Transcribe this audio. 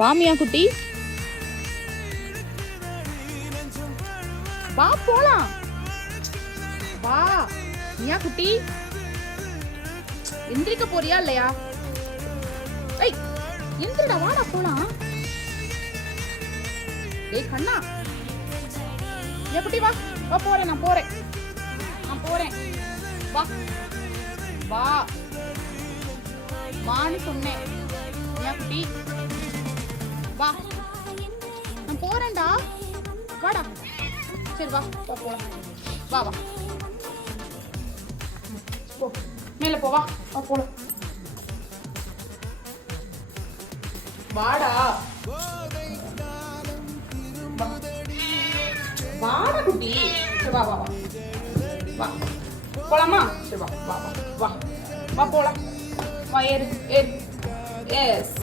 வாமியா குட்டி, வா போலாம். வா மியா குட்டி, எந்திரிக்க போறியா இல்லையா? ஏய் எந்திரடா, வாடா போலாம். ஏய் கண்ணா, மியா குட்டி வா. வா போறேன், நான் போறேன். வா வா வான்னு சொன்னேன். மியா குட்டி வா, நான் போறேன்டா. வாடா. சரி வா போலாம். வா போ, மேல போ. வா போலாம். வாடா வாடா குட்டி. சரி வா போலாமா? சரி வா போலாம். வா ஏறு. எஸ்